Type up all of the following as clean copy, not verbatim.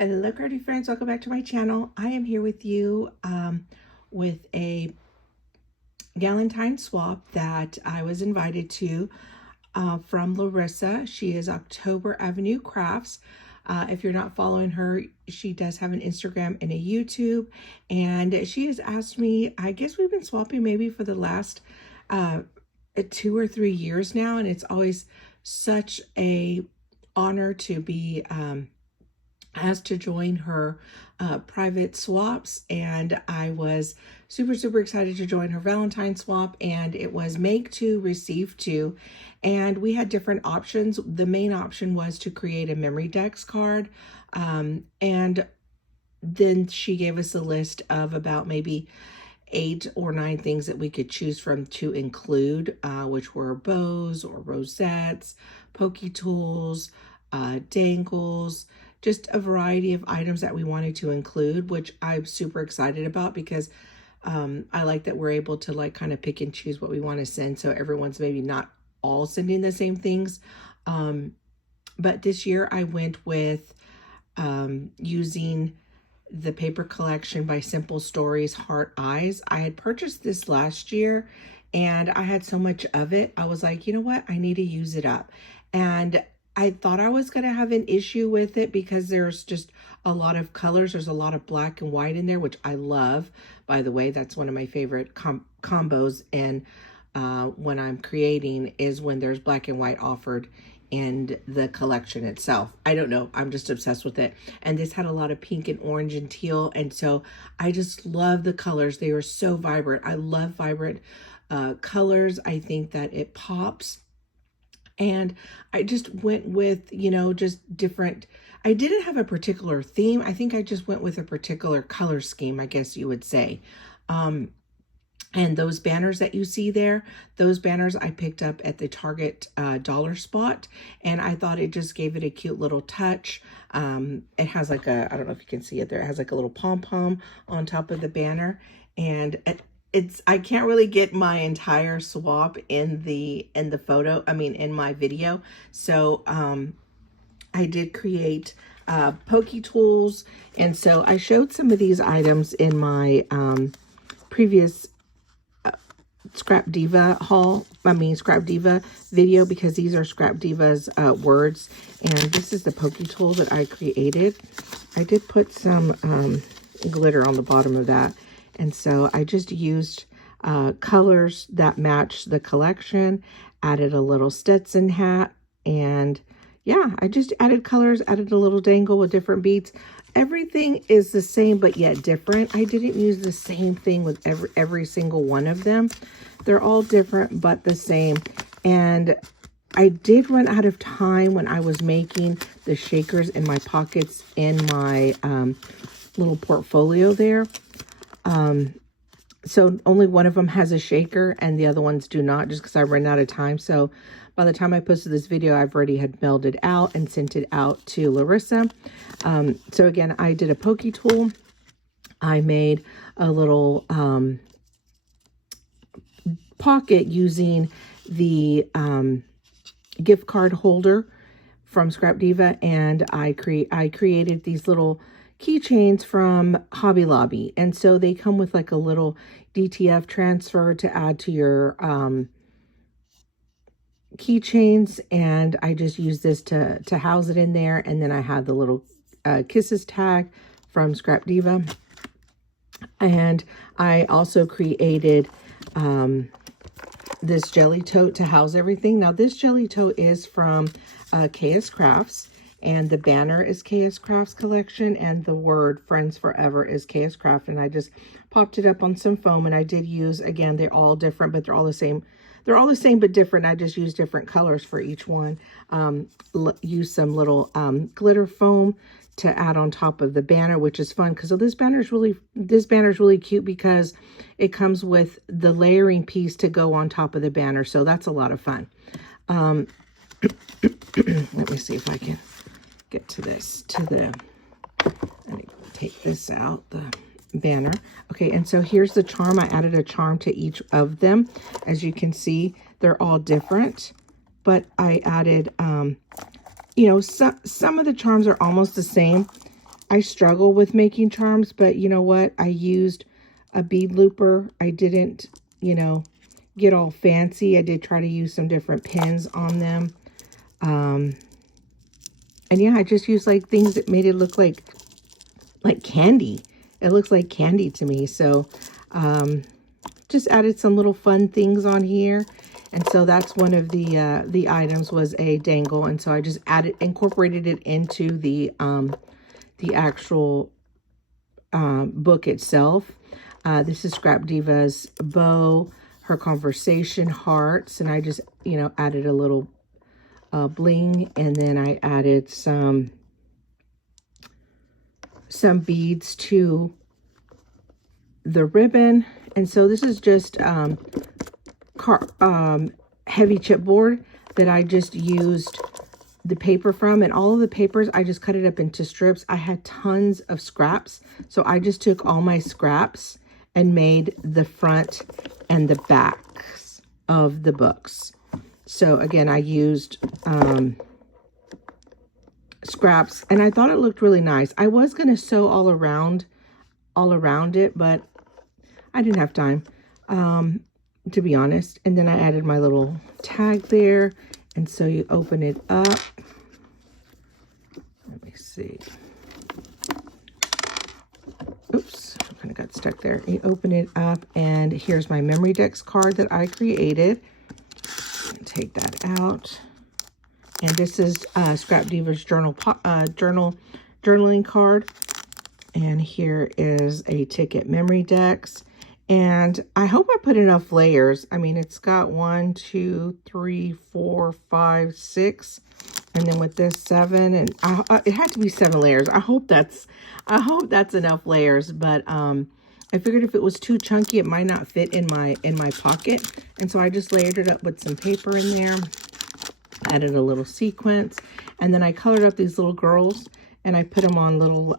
Hello crafty friends, welcome back to my channel. I am here with you with a Galentine swap that I was invited to from Larissa. She is October Avenue Crafts. If you're not following her, she does have an Instagram and a YouTube, and she has asked me, I guess we've been swapping maybe for the last 2 or 3 years now, and it's always such a honor to be asked to join her private swaps, and I was super excited to join her Valentine swap. And it was make two, receive two, and we had different options. The main option was to create a memory decks card, and then she gave us a list of about maybe 8 or 9 things that we could choose from to include, which were bows or rosettes, pokey tools, dangles, just a variety of items that we wanted to include, which I'm super excited about because I like that we're able to like kind of pick and choose what we want to send, so everyone's maybe not all sending the same things. But this year I went with using the paper collection by Simple Stories Heart Eyes. I had purchased this last year and I had so much of it. I was like, you know what? I need to use it up. And I thought I was going to have an issue with it because there's just a lot of colors. There's a lot of black and white in there, which I love. By the way, that's one of my favorite combos. And when I'm creating is when there's black and white offered in the collection itself. I don't know, I'm just obsessed with it. And this had a lot of pink and orange and teal, and so I just love the colors. They are so vibrant. I love vibrant colors. I think that it pops. And I just went with, you know, just different. I didn't have a particular theme. I think I just went with a particular color scheme, I guess you would say. And those banners that you see there, those banners I picked up at the Target dollar spot, and I thought it just gave it a cute little touch. It has like a, I don't know if you can see it there, it has like a little pom-pom on top of the banner, and I can't really get my entire swap in the photo, I mean in my video. So I did create pokey tools, and so I showed some of these items in my previous Scrap Diva haul, Scrap Diva video, because these are Scrap Diva's words. And this is the pokey tool that I created. I did put some glitter on the bottom of that, and so I just used colors that match the collection, added a little Stetson hat, and yeah, I just added colors, added a little dangle with different beads. Everything is the same, but yet different. I didn't use the same thing with every single one of them. They're all different, but the same. And I did run out of time when I was making the shakers in my pockets in my little portfolio there. So only one of them has a shaker and the other ones do not, just because I ran out of time. So by the time I posted this video, I've already had mailed it out and sent it out to Larissa. So again, I did a pokey tool. I made a little pocket using the gift card holder from Scrap Diva, and I created these little keychains from Hobby Lobby, and so they come with like a little DTF transfer to add to your keychains, and I just use this to house it in there. And then I have the little kisses tag from Scrap Diva, and I also created this jelly tote to house everything. Now this jelly tote is from KS Crafts, and the banner is KS Crafts collection, and the word Friends Forever is KS Craft. And I just popped it up on some foam, and I did use, again, they're all different, but they're all the same. They're all the same, but different. I just used different colors for each one. Use some little glitter foam to add on top of the banner, which is fun because this banner is really cute because it comes with the layering piece to go on top of the banner. So that's a lot of fun. Let me see if I can get to this, let me take this out, the banner. Okay, and so here's the charm. I added a charm to each of them. As you can see, they're all different, but I added, you know, some of the charms are almost the same, I struggle with making charms, but you know what? I used a bead looper. I didn't, you know, get all fancy. I did try to use some different pins on them. And yeah, I just used like things that made it look like candy. It looks like candy to me. So just added some little fun things on here. And so that's one of the items was a dangle. And so I just incorporated it into the actual book itself. This is Scrap Diva's bow, her conversation hearts, and I just, you know, added a little bling, and then I added some beads to the ribbon. And so this is just heavy chipboard that I just used the paper from, and all of the papers I just cut it up into strips. I had tons of scraps, so I just took all my scraps and made the front and the backs of the books. So again, I used scraps, and I thought it looked really nice. I was going to sew all around it, but I didn't have time, to be honest. And then I added my little tag there. And so you open it up. Let me see. Oops, I kind of got stuck there. You open it up, and here's my memory decks card that I created. Take that out. And this is Scrap Diva's journaling card. And here is a ticket memory decks. And I hope I put enough layers. I mean, it's got 1, 2, 3, 4, 5, 6, and then with this 7, and it had to be 7 layers. I hope that's enough layers. But I figured if it was too chunky, it might not fit in my pocket, and so I just layered it up with some paper in there. Added a little sequence, and then I colored up these little girls, and I put them on little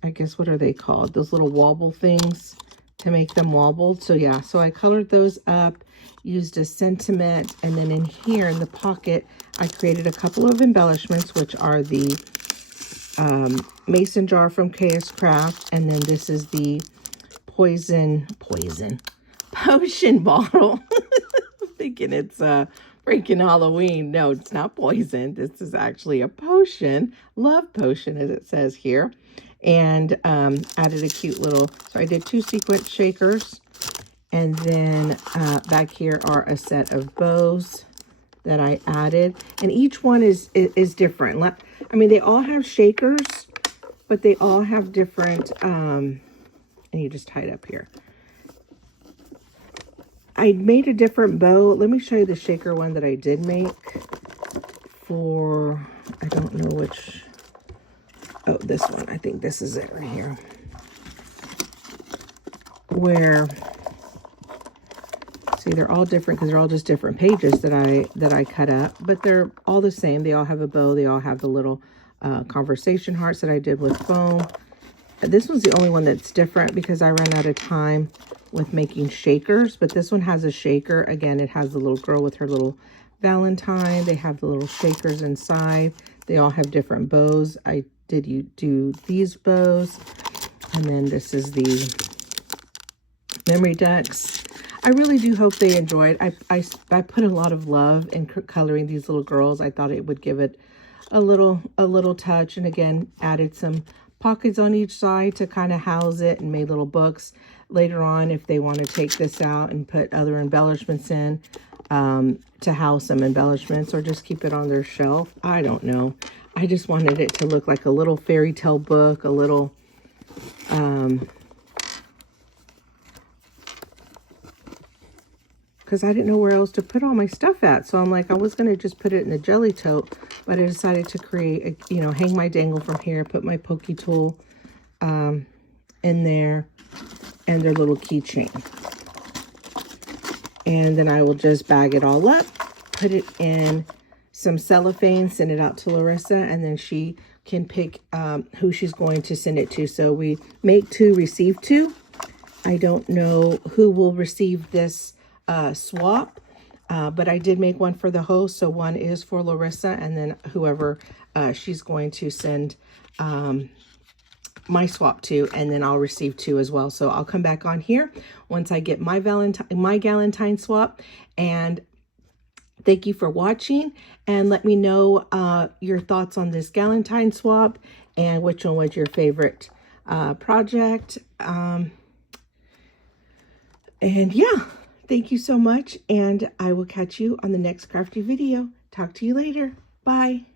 I guess, what are they called? Those little wobble things to make them wobbled. So yeah, so I colored those up, used a sentiment, and then in here in the pocket, I created a couple of embellishments, which are the mason jar from KS Craft, and then this is the potion bottle. I'm thinking it's freaking Halloween. No, it's not poison. This is actually a potion, love potion, as it says here. And added a cute little, so I did 2 sequence shakers, and then back here are a set of bows that I added, and each one is different. I mean, they all have shakers, but they all have different, and you just tie it up here. I made a different bow. Let me show you the shaker one that I did make for, I don't know which. Oh, this one. I think this is it right here. Where, see, they're all different because they're all just different pages that I cut up, but they're all the same. They all have a bow. They all have the little conversation hearts that I did with foam. This one's the only one that's different because I ran out of time with making shakers, but this one has a shaker. Again, it has the little girl with her little Valentine. They have the little shakers inside. They all have different bows. I did you do these bows, and then this is the memory decks. I really do hope they enjoyed. I put a lot of love in coloring these little girls. I thought it would give it a little touch, and again added some pockets on each side to kind of house it, and made little books later on if they want to take this out and put other embellishments in, to house some embellishments, or just keep it on their shelf. I don't know. I just wanted it to look like a little fairy tale book, a little, because I didn't know where else to put all my stuff at. So I'm like, I was going to just put it in the jelly tote, but I decided to create, hang my dangle from here, put my pokey tool in there, and their little keychain. And then I will just bag it all up, put it in some cellophane, send it out to Larissa, and then she can pick who she's going to send it to. So we make 2, receive 2. I don't know who will receive this swap, but I did make one for the host. So one is for Larissa, and then whoever she's going to send my swap to, and then I'll receive 2 as well. So I'll come back on here once I get my Galentine swap. And thank you for watching, and let me know your thoughts on this Galentine swap and which one was your favorite project. And yeah, thank you so much, and I will catch you on the next crafty video. Talk to you later. Bye.